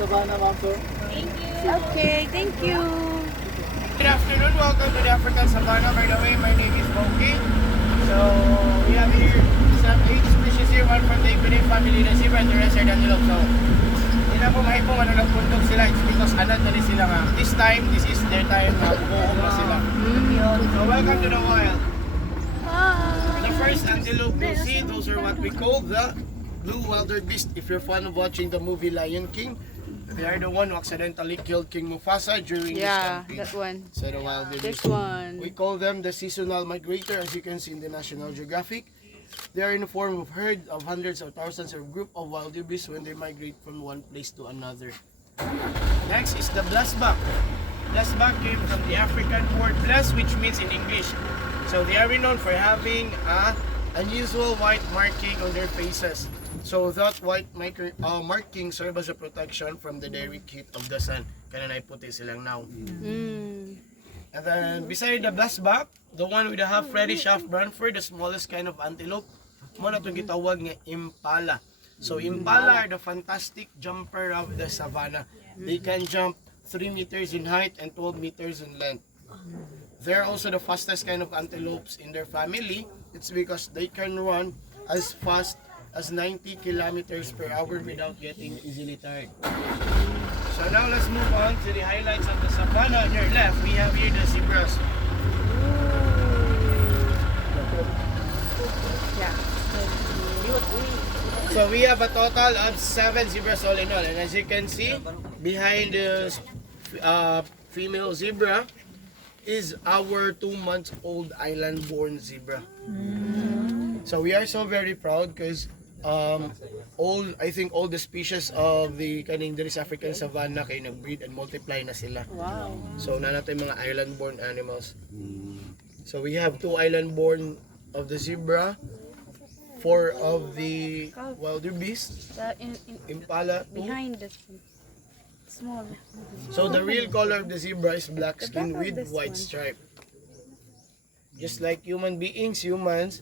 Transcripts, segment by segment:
Savannah, ma'am, sir. Okay, thank you. Good afternoon, welcome to the African Savannah. By the way, my name is Moki. So, we have here some 8 species here, one from the Iberian family, the zebra, and the rest are the antelope. So, hindi na po mahipong ano nagpundok sila. It's because anad na rin sila nga. This time, this is their time na bubuhong na sila. So, welcome to the wild. The first antelope you see, those are what we call the blue wildebeest. If you're fond of watching the movie Lion King, they are the one who accidentally killed King Mufasa during this campaign. That one. So the wildebeest. This one. We call them the seasonal migrator, as you can see in the National Geographic. They are in the form of herd of hundreds of thousands or group of wildebeest when they migrate from one place to another. Next is the blessback. Blessback came from the African word bless, which means in English. So they are renowned for having a unusual white marking on their faces. So that white marking serve as a protection from the direct heat of the sun. Kaya na puti silang now. And then beside the blessback, the one with the half reddish, half brown fur, the smallest kind of antelope, mo na itong gitawag nga impala. So impala are the fantastic jumper of the savannah. They can jump 3 meters in height and 12 meters in length. They're also the fastest kind of antelopes in their family. It's because they can run as fast as 90 kilometers per hour without getting easily tired. So now let's move on to the highlights of the savannah. On your left, we have here the zebras. So we have a total of 7 zebras all in all. And as you can see, behind the female zebra is our 2-month-old island-born zebra. So we are so very proud because I think all the species of the kaning East African savanna kay nag-breed and multiply na sila. Wow. So na natin mga island-born animals. So we have 2 island-born of the zebra, 4 of the wildebeest, impala, 2. Behind the small. So the real color of the zebra is black skin with white stripe. Just like human beings, we humans,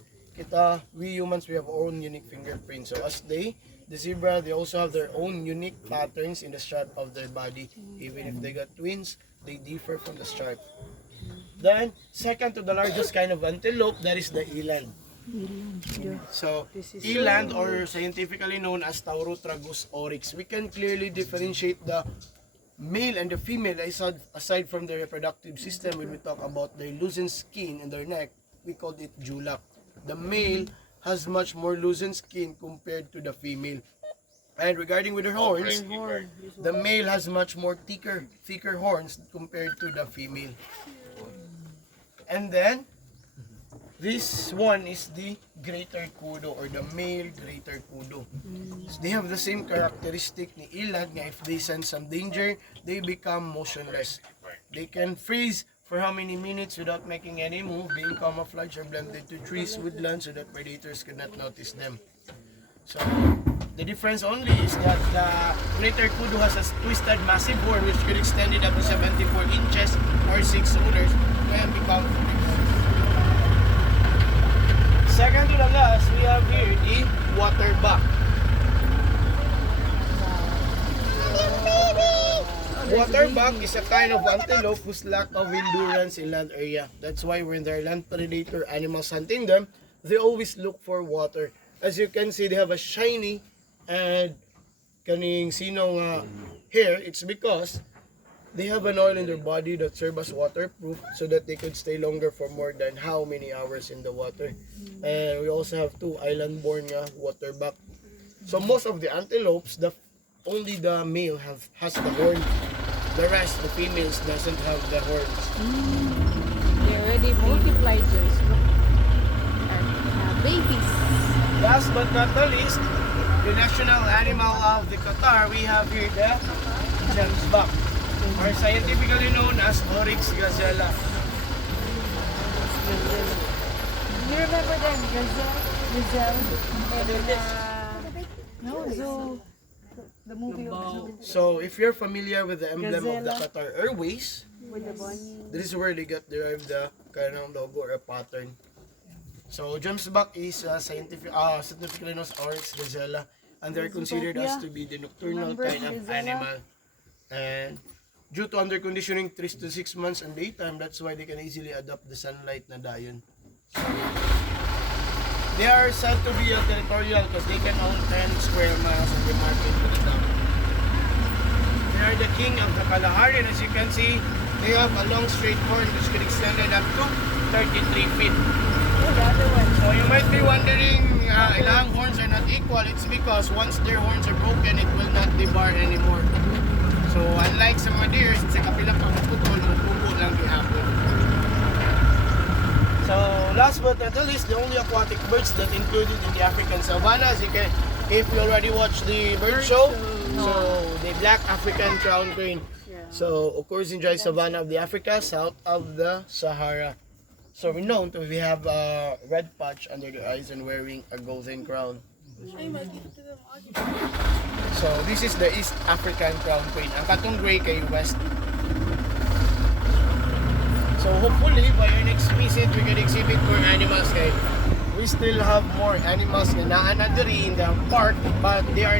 we have our own unique fingerprint. So as the zebra, they also have their own unique patterns in the stripe of their body. Even if they got twins, they differ from the stripe. Then, second to the largest kind of antelope, that is the eland. So, eland, or scientifically known as Taurotragus oryx, we can clearly differentiate the male and the female aside from the reproductive system. When we talk about their loosened skin in their neck, we call it julak. The male has much more loosened skin compared to the female. And regarding with the horns, the male has much more thicker horns compared to the female. And then, this one is the greater kudu or the male greater kudu. So they have the same characteristic ni eland nga if they sense some danger, they become motionless. They can freeze for how many minutes without making any move, being camouflaged or blended to trees, woodland so that predators could not notice them. So the difference only is that the greater kudu has a twisted massive horn which could extend it up to 74 inches or 6 meters and become second to the last, we have here the waterbuck. Waterbuck is a kind of antelope whose lack of endurance in land area. That's why when there are land predator animals hunting them, they always look for water. As you can see, they have a shiny and kaning sinong hair. It's because they have an oil in their body that serves as waterproof so that they could stay longer for more than how many hours in the water. And we also have 2 island-born waterbuck. So most of the antelopes, only the male has the horn. The rest, the females, doesn't have the horns. They already multiplied just babies. Last but not the least, the national animal of the Qatar, we have here the gemsbuck, or scientifically known as Oryx gazella. You remember them? Gazelle? Zoo. The movie of Zoo. So if you're familiar with the emblem of the Gazella. Qatar Airways, With the bunny. this is where they derived the kind of logo or pattern. So gemsbuck is scientifically known as Oryx gazella. and they're considered as to be the nocturnal Remember kind of Rizella? animal. And due to under conditioning 3 to 6 months and daytime, that's why they can easily adapt the sunlight na dayon. They are said to be a territorial because they can own 10 square miles of the market to the town. They are the king of the Kalahari, and as you can see, they have a long straight horn which can extend up to 33 feet. Oh, the other one. So you might be wondering, ilang horns are not equal. It's because once their horns are broken, it will not debar anymore. So unlike sa mga deer, sa kapila pang putol, ang tubo lang gihapon. So last but not least, the only aquatic birds that included in the African savanna, as you can, if you already watched the bird show, so the black African crown crane. So occurs in dry savanna of the Africa, south of the Sahara. So renowned to we have a red patch under the eyes and wearing a golden crown. So this is the East African crown crane. Ang katong gray kay west. So hopefully by our next visit we can exhibit more animals kay we still have more animals na naana diri in the park but they are